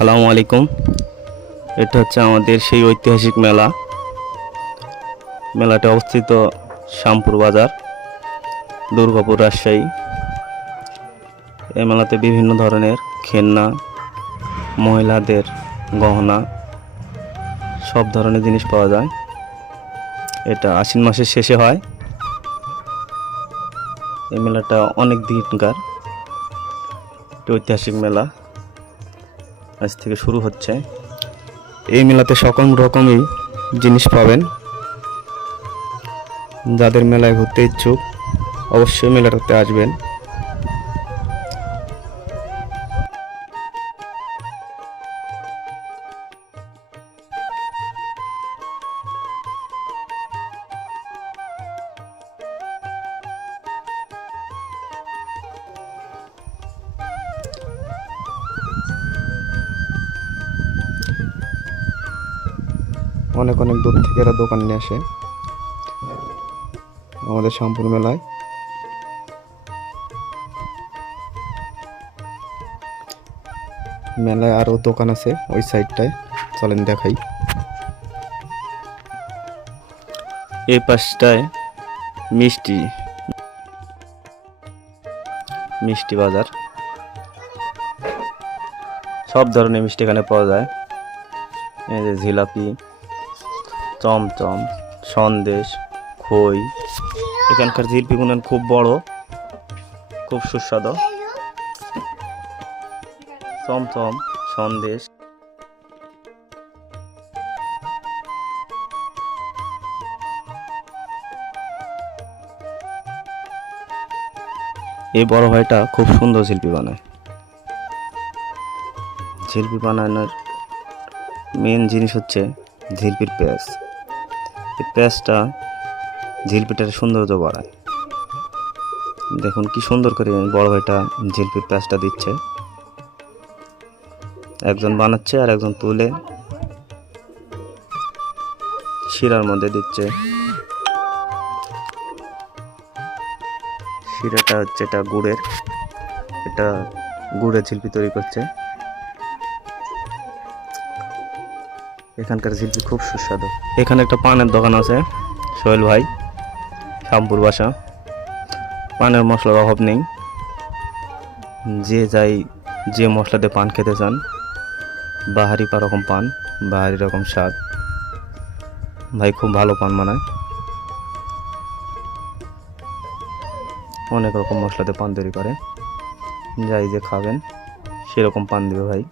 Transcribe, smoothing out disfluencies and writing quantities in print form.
সালামু আলাইকুম। এটা হচ্ছে আমাদের সেই ঐতিহাসিক মেলা। মেলাটা অবস্থিত শ্যামপুর বাজার, দুর্গাপুর, রাজশাহী। এই মেলাতে বিভিন্ন ধরনের খেলনা, মহিলাদের গহনা, সব ধরনের জিনিস পাওয়া যায়। এটা আশ্বিন মাসের শেষে হয়। এই মেলাটা অনেক দিনকার ঐতিহাসিক মেলা, আজ থেকে শুরু হচ্ছে। এই মেলাতে সকল রকমই জিনিস পাবেন। যাদের মেলায় ঘুরতে ইচ্ছুক অবশ্যই মেলাটাতে আসবেন। অনেক অনেক দূর থেকে এরা দোকান নিয়ে আসে আমাদের শ্যামপুর মেলায়। মেলায় আরও দোকান আছে ওই সাইডটায়, চলেন দেখাই। এই পাশটায় মিষ্টি বাজার, সব ধরনের মিষ্টি এখানে পাওয়া যায়। এই যে জিলাপি, চমচম, সন্দেশ, খই। এখানকার জিলাপিগুলো খুব বড়, খুব সুস্বাদু। চমচম, সন্দেশ। এই বড় ভাইটা খুব সুন্দর জিলাপি বানায়। জিলাপি বানানোর মেন জিনিস হচ্ছে জিলাপির পেঁয়াজ। এই পেঁয়াজটা জিলাপিটার সৌন্দর্য বাড়ায়। দেখুন কি সুন্দর করে বড় ভাইটা জিলাপির পেঁয়াজটা দিচ্ছে। একজন বানাচ্ছে আর একজন তুলে শিরার মধ্যে দিচ্ছে। শিরাটা হচ্ছে এটা গুড়ের জিলাপি তৈরি করছে। এখানকার জিলাপি খুব সুস্বাদু। এখানে একটা পানের দোকান আছে, সোহেল ভাই, শ্যামপুর বাসা। পানের মশলার অভাব নেই, যে মশলা দিয়ে পান খেতে চান, বাহারি রকম পান, বাহারি রকম স্বাদ। ভাই খুব ভালো পান বানায়, অনেক রকম মশলাতে পান তৈরি করে। যে খাবেন সেরকম পান দেবে ভাই।